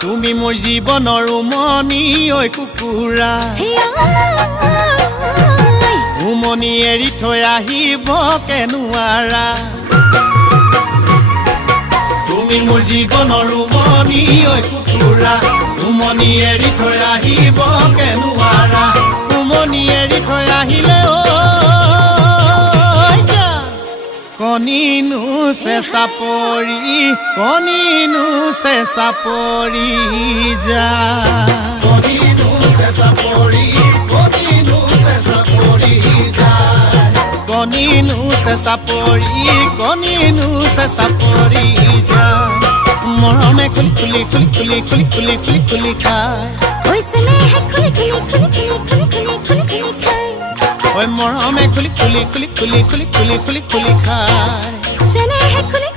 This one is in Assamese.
তুমি মোৰ জীৱনৰ উমনি ঐ কুকুৰা উমনি এৰি থৈ আহিব কেনুৱাৰা তুমি মোৰ জীৱনৰ উমনি ঐ কুকুৰা উমনি এৰি থৈ আহিব কেনুৱাৰা উমনি এৰি থৈ আহিলে কণিনো চেঁচা পৰি যা কণিনো চেঁচা পৰি যা কণিনো চেঁচা পৰি যা মৰমে খুলি খায় ঐ মৰমে খুলি খায়